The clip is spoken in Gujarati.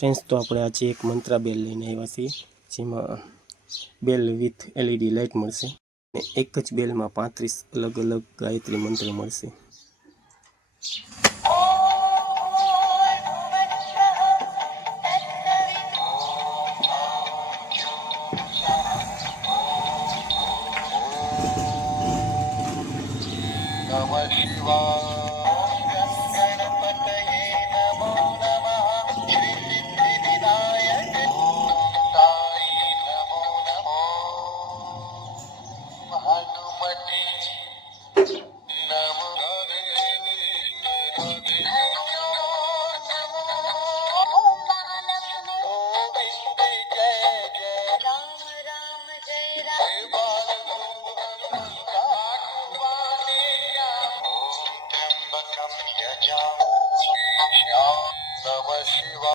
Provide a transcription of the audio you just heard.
ફ્રેન્ડ્સ, તો આપણે આજે એક મંત્રા બેલ લઈને આવ્યા છીએ, જેમાં બેલ વિથ એલઈડી લાઇટ મળશે અને એક જ બેલમાં 35 અલગ અલગ ગાયત્રી મંત્ર મળશે।